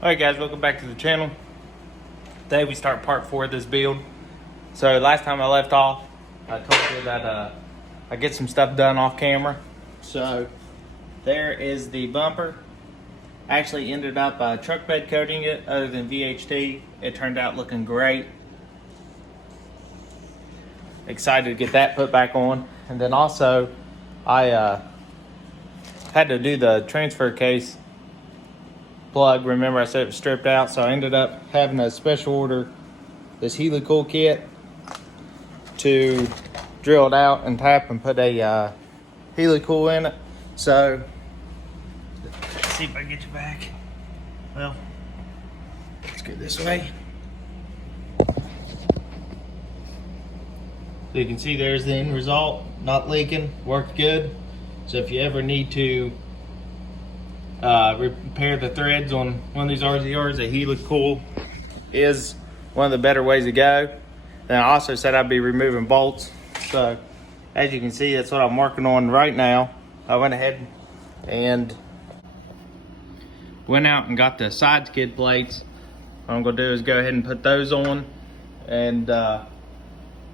Alright guys, welcome back to the channel. Today we start part 4 of this build. So last time I left off, I told you that I get some stuff done off camera. So there is the bumper. I actually ended up truck bed coating it other than VHT. It turned out looking great. Excited to get that put back on. And then also I had to do the transfer case plug. Remember I said it was stripped out, so I ended up having a special order this helical kit to drill it out and tap and put a helical in it. So let's see if I can get you back. Well, let's go this way. So you can see there's the end result, not leaking, worked good. So if you ever need to repair the threads on one of these RZRs, a helical is one of the better ways to go. Then I also said I'd be removing bolts. So as you can see, that's what I'm working on right now. I went ahead and went out and got the side skid plates. What I'm gonna do is go ahead and put those on and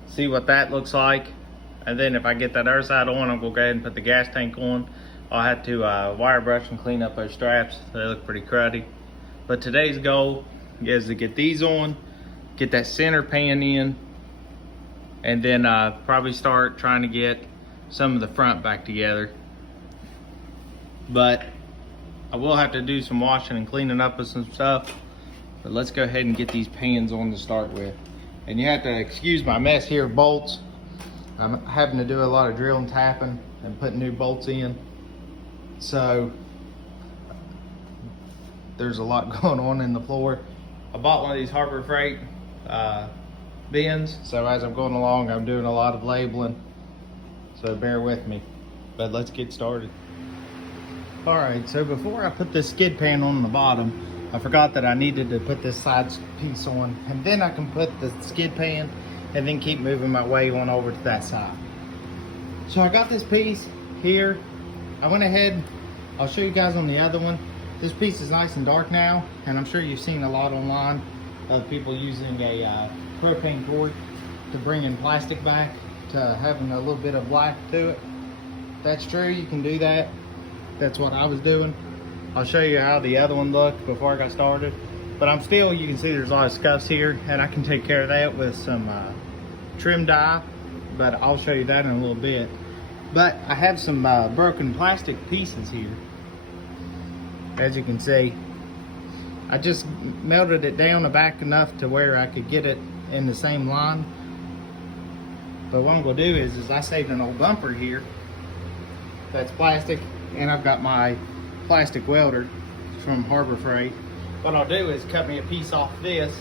see what that looks like. And then if I get that other side on, I'm gonna go ahead and put the gas tank on. I'll have to wire brush and clean up those straps. They look pretty cruddy. But today's goal is to get these on, get that center pan in, and then probably start trying to get some of the front back together. But I will have to do some washing and cleaning up of some stuff. But let's go ahead and get these pans on to start with. And you have to excuse my mess here of bolts. I'm having to do a lot of drilling, tapping, and putting new bolts in. So there's a lot going on in the floor. I bought one of these Harbor Freight bins, so as I'm going along, I'm doing a lot of labeling, so bear with me. But let's get started. All right, so before I put this skid pan on the bottom, I forgot that I needed to put this side piece on, and then I can put the skid pan and then keep moving my way on over to that side. So I got this piece here. I went ahead, I'll show you guys on the other one. This piece is nice and dark now, and I'm sure you've seen a lot online of people using a propane torch to bring in plastic back to having a little bit of black to it. That's true, you can do that. That's what I was doing. I'll show you how the other one looked before I got started. But I'm still, you can see there's a lot of scuffs here, and I can take care of that with some trim dye, but I'll show you that in a little bit. But I have some broken plastic pieces here. As you can see, I just melted it down the back enough to where I could get it in the same line. But what I'm gonna do is I saved an old bumper here that's plastic, and I've got my plastic welder from Harbor Freight. What I'll do is cut me a piece off this,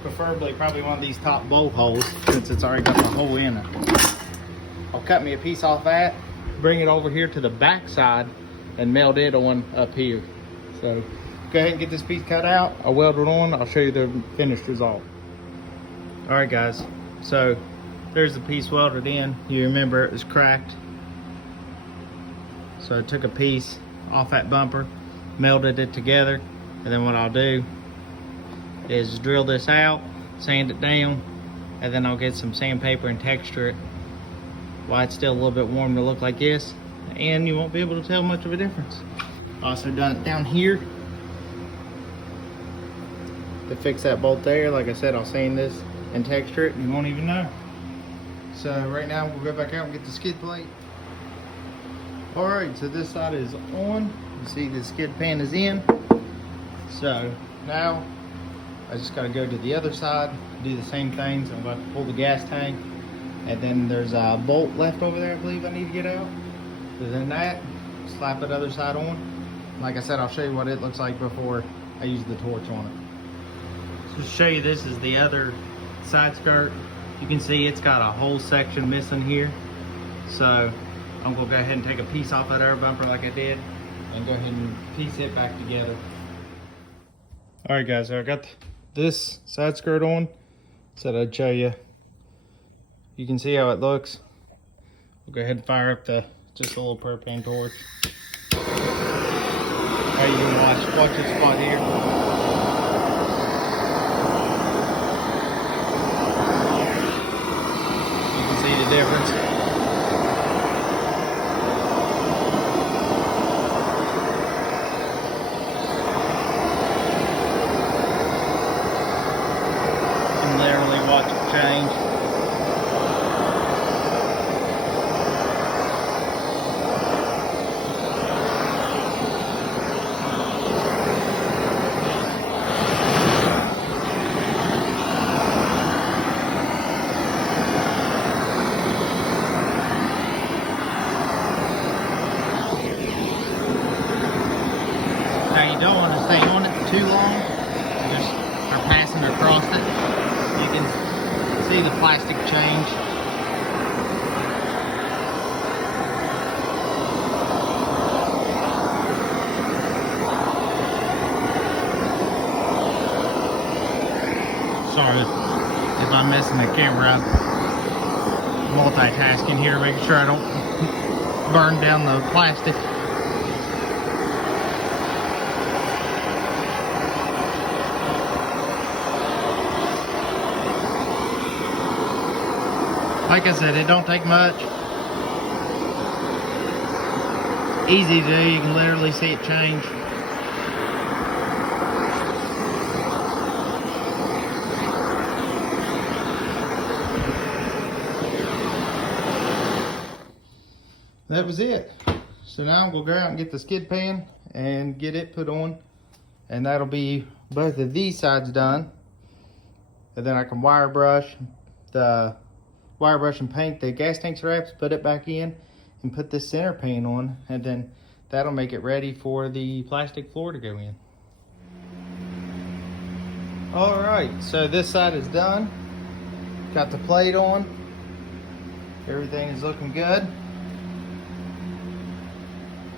preferably probably one of these top bolt holes, since it's already got the hole in it. I'll cut me a piece off that, bring it over here to the back side, and meld it on up here. So go ahead and get this piece cut out. I'll weld it on. I'll show you the finished result. All right, guys. So there's the piece welded in. You remember it was cracked. So I took a piece off that bumper, melded it together, and then what I'll do is drill this out, sand it down, and then I'll get some sandpaper and texture it while it's still a little bit warm to look like this, and you won't be able to tell much of a difference. Also done it down here to fix that bolt there. Like I said, I'll sand this and texture it and you won't even know. So right now we'll go back out and get the skid plate. All right, so this side is on. You see the skid pan is in. So now I just gotta go to the other side, do the same things. I'm going to pull the gas tank, and then there's a bolt left over there I believe I need to get out. So then that, slap that other side on. Like I said, I'll show you what it looks like before I use the torch on it. So to show you, this is the other side skirt. You can see it's got a whole section missing here. So I'm gonna go ahead and take a piece off that air bumper like I did and go ahead and piece it back together. All right guys, so I got this side skirt on. Said I'd show you. You can see how it looks. We'll go ahead and fire up just a little propane torch. Alright, you can watch this spot here. difference. You can literally watch it change. Now you don't want to stay on it too long. You just are passing across it. You can see the plastic change. Sorry if I'm messing the camera up. Multitasking here, making sure I don't burn down the plastic. Like I said, it don't take much. Easy to do, you can literally see it change. That was it. So now I'm gonna go out and get the skid pan and get it put on. And that'll be both of these sides done. And then I can wire brush and paint the gas tank straps, put it back in, and put this center pane on, and then that'll make it ready for the plastic floor to go in. All right, so this side is done. Got the plate on. Everything is looking good.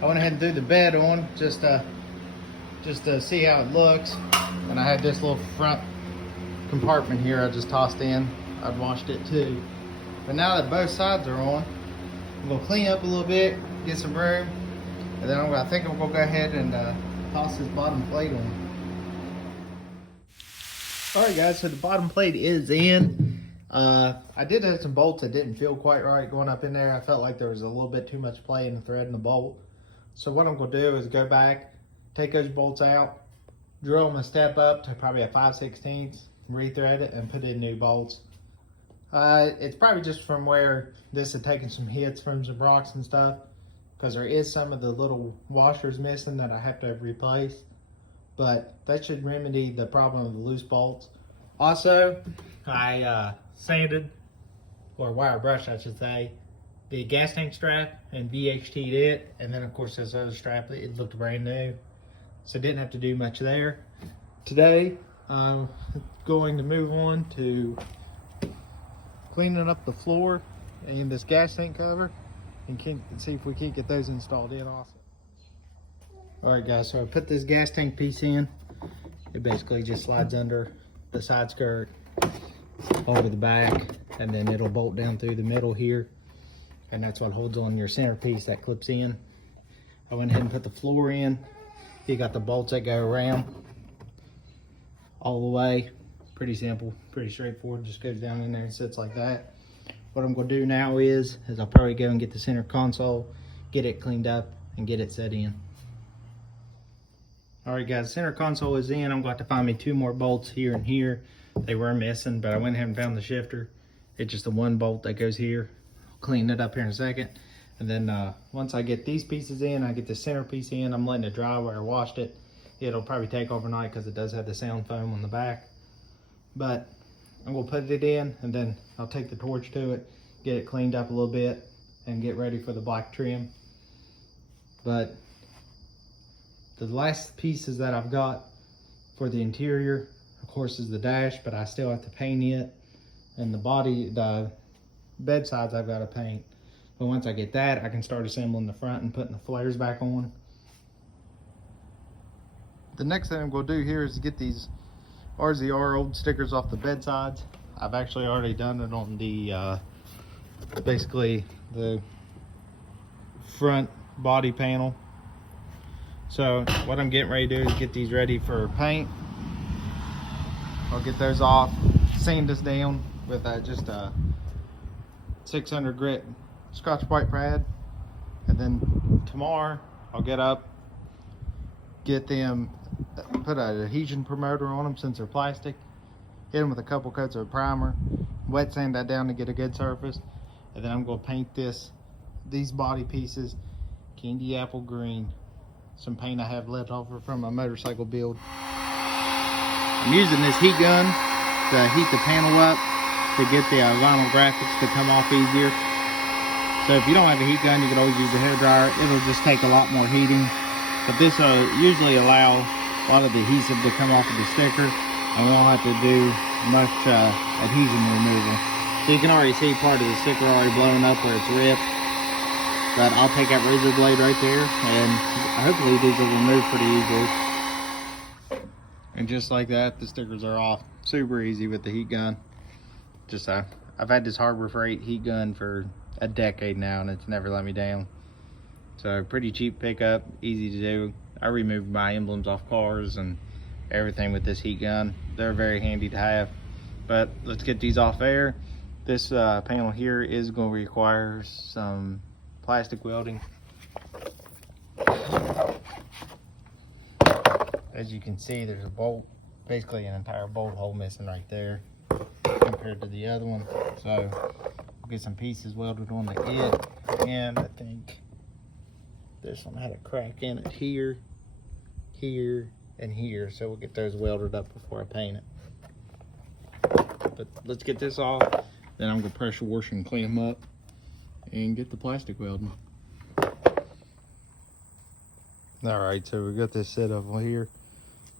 I went ahead and threw the bed on just to see how it looks. And I had this little front compartment here I just tossed in. I'd washed it too. But now that both sides are on, I'm gonna clean up a little bit, get some room, and then I think I'm gonna go ahead and toss this bottom plate on. All right, guys, so the bottom plate is in. I did have some bolts that didn't feel quite right going up in there. I felt like there was a little bit too much play in the thread and the bolt. So what I'm gonna do is go back, take those bolts out, drill them a step up to probably a 5/16, rethread it, and put in new bolts. It's probably just from where this had taken some hits from some rocks and stuff, because there is some of the little washers missing that I have to replace, but that should remedy the problem of the loose bolts. Also, I sanded, or wire brush I should say, the gas tank strap and VHT'd it, and then of course this other strap, it looked brand new, so didn't have to do much there. Today I'm going to move on to cleaning up the floor and this gas tank cover, and see if we can't get those installed in also. All right, guys, so I put this gas tank piece in. It basically just slides under the side skirt over the back, and then it'll bolt down through the middle here, and that's what holds on your centerpiece that clips in. I went ahead and put the floor in. You got the bolts that go around all the way. Pretty simple, pretty straightforward, just goes down in there and sits like that. What I'm gonna do now is I'll probably go and get the center console, get it cleaned up, and get it set in. All right, guys, center console is in. I'm going to have to find me 2 more bolts here and here. They were missing, but I went ahead and found the shifter. It's just the 1 bolt that goes here. I'll clean it up here in a second. And then once I get these pieces in, I get the center piece in, I'm letting it dry where I washed it. It'll probably take overnight because it does have the sound foam on the back. But I'm gonna put it in, and then I'll take the torch to it, get it cleaned up a little bit, and get ready for the black trim. But the last pieces that I've got for the interior, of course, is the dash, but I still have to paint it. And the body, the bed sides I've got to paint. But once I get that, I can start assembling the front and putting the flares back on. The next thing I'm gonna do here is get these RZR old stickers off the bed sides. I've actually already done it on the, basically the front body panel. So what I'm getting ready to do is get these ready for paint. I'll get those off, sand this down with just a 600 grit Scotch-Brite pad. And then tomorrow I'll get up, get them, put an adhesion promoter on them since they're plastic, hit them with a couple coats of primer, wet sand that down to get a good surface, and then I'm going to paint these body pieces candy apple green. Some paint I have left over from my motorcycle build. I'm using this heat gun to heat the panel up to get the vinyl graphics to come off easier. So if you don't have a heat gun, you can always use a hairdryer. It'll just take a lot more heating. But this will usually allow a lot of the adhesive to come off of the sticker, and we won't have to do much adhesion removal. So you can already see part of the sticker already blowing up where it's ripped. But I'll take that razor blade right there, and hopefully these will remove pretty easily. And just like that, the stickers are off. Super easy with the heat gun. Just I've had this Harbor Freight heat gun for a decade now, and it's never let me down. So pretty cheap pickup, easy to do. I removed my emblems off cars and everything with this heat gun. They're very handy to have. But let's get these off air. This panel here is going to require some plastic welding. As you can see, there's a bolt, basically an entire bolt hole missing right there compared to the other one. So we'll get some pieces welded on it, and I think this one had a crack in it here, here, and here. So we'll get those welded up before I paint it. But let's get this off, then I'm gonna pressure wash and clean them up and get the plastic welding. All right, so we got this set up on here.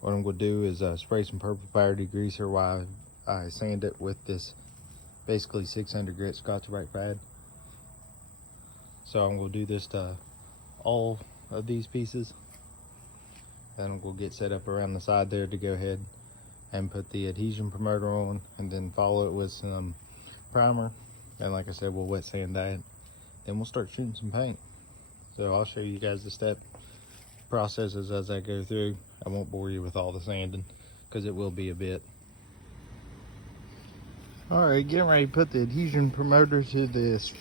What I'm gonna do is spray some purple powder degreaser while I sand it with this basically 600 grit Scotch-Brite pad. So I'm gonna do this to all of these pieces. And I'm gonna get set up around the side there to go ahead and put the adhesion promoter on, and then follow it with some primer. And like I said, we'll wet sand that. Then we'll start shooting some paint. So I'll show you guys the step processes as I go through. I won't bore you with all the sanding because it will be a bit. All right, getting ready to put the adhesion promoter to this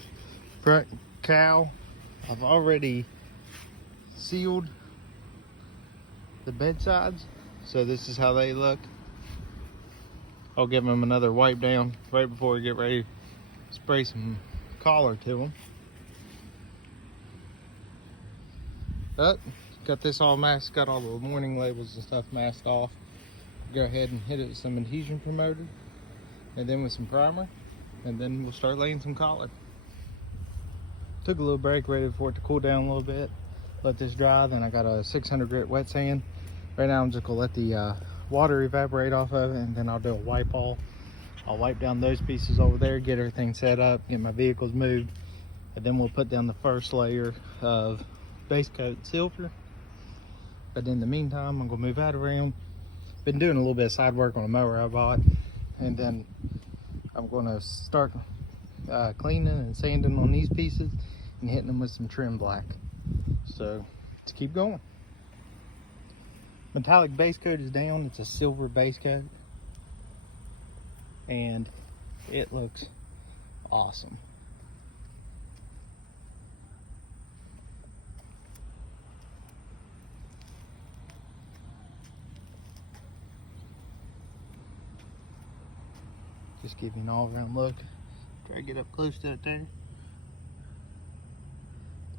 front cowl. I've already sealed the bed sides, so this is how they look. I'll give them another wipe down right before we get ready to spray some collar to them. But got this all masked, got all the warning labels and stuff masked off. Go ahead and hit it with some adhesion promoter, and then with some primer, and then we'll start laying some collar. Took a little break, ready for it to cool down a little bit. Let this dry. Then I got a 600 grit wet sand. Right now I'm just gonna let the water evaporate off of it, and then I'll do a wipe all. I'll wipe down those pieces over there, get everything set up, get my vehicles moved, and then we'll put down the first layer of base coat silver. But in the meantime, I'm gonna move out around. Been doing a little bit of side work on a mower I bought, and then I'm gonna start cleaning and sanding on these pieces and hitting them with some trim black. So let's keep going. Metallic base coat is down. It's a silver base coat, and it looks awesome. Just give you an all-around look. Try to get up close to it there.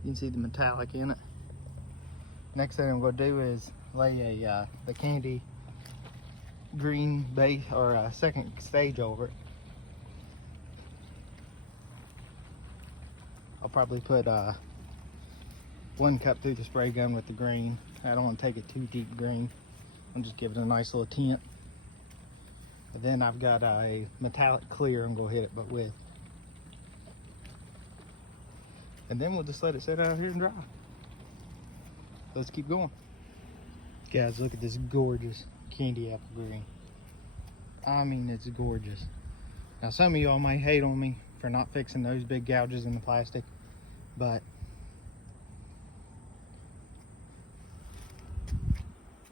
You can see the metallic in it. Next thing I'm going to do is lay the candy green base, or a second stage over it. I'll probably put 1 cup through the spray gun with the green. I don't want to take it too deep green. I'll just give it a nice little tint. And then I've got a metallic clear I'm going to hit it but with. And then we'll just let it sit out here and dry. Let's keep going. Guys, look at this gorgeous candy apple green. I mean, it's gorgeous. Now, some of y'all might hate on me for not fixing those big gouges in the plastic, but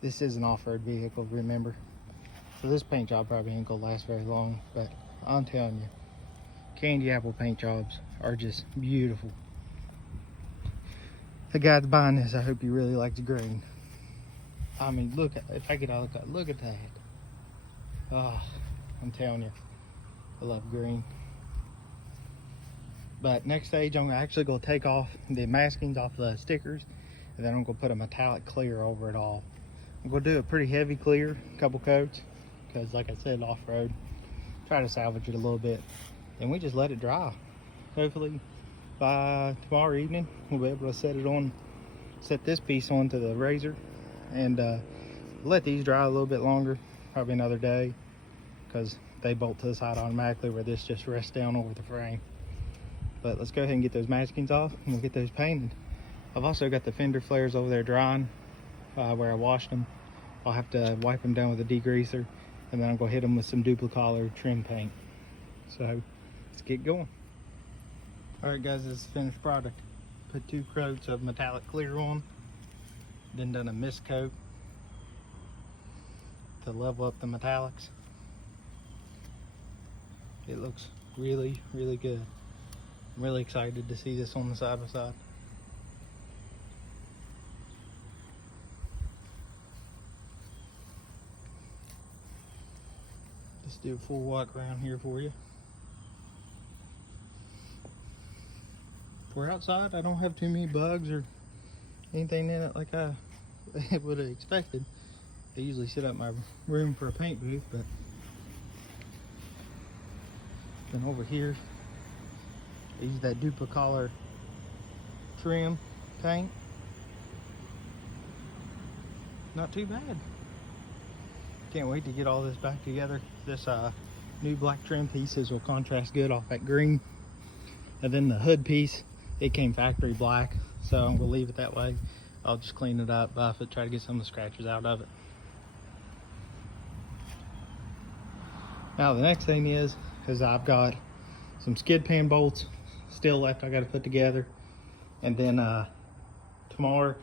this is an off-road vehicle, remember? So this paint job probably ain't gonna last very long, but I'm telling you, candy apple paint jobs are just beautiful. The guy that's buying this, I hope he really likes green. I mean, look at, if I get all look at that. Oh, I'm telling you, I love green. But next stage, I'm actually gonna take off the maskings off the stickers, and then I'm gonna put a metallic clear over it all. I'm gonna do a pretty heavy clear, a couple coats, because like I said, off-road, try to salvage it a little bit. And we just let it dry. Hopefully by tomorrow evening, we'll be able to set this piece onto the RZR, and let these dry a little bit longer, probably another day, because they bolt to the side automatically where this just rests down over the frame. But let's go ahead and get those maskings off, and we'll get those painted. I've also got the fender flares over there drying, where I washed them. I'll have to wipe them down with a degreaser, and then I'm gonna hit them with some Duplicolor trim paint. So let's get going. All right guys, this is the finished product. Put 2 coats of metallic clear on, then done a mist coat to level up the metallics. It looks really, really good. I'm really excited to see this on the side by side. Let's do a full walk around here for you. If we're outside, I don't have too many bugs or anything in it like I would have expected. I usually set up my room for a paint booth, but then over here, I use that Duplicolor trim paint. Not too bad. Can't wait to get all this back together. This new black trim pieces will contrast good off that green. And then the hood piece, it came factory black, so I'm gonna leave it that way. I'll just clean it up, buff it, try to get some of the scratches out of it. Now the next thing is I've got some skid pan bolts still left I gotta put together. And then tomorrow,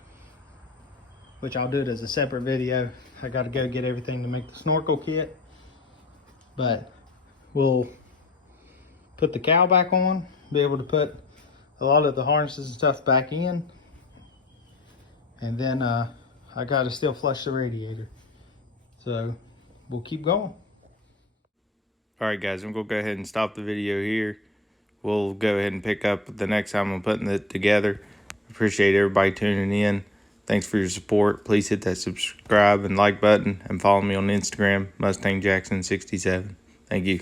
which I'll do it as a separate video, I gotta go get everything to make the snorkel kit. But we'll put the cowl back on, be able to put a lot of the harnesses and stuff back in. And then I gotta still flush the radiator. So we'll keep going. All right guys, I'm gonna go ahead and stop the video here. We'll go ahead and pick up the next time I'm putting it together. Appreciate everybody tuning in. Thanks for your support. Please hit that subscribe and like button, and follow me on Instagram, Mustang Jackson 67. Thank you.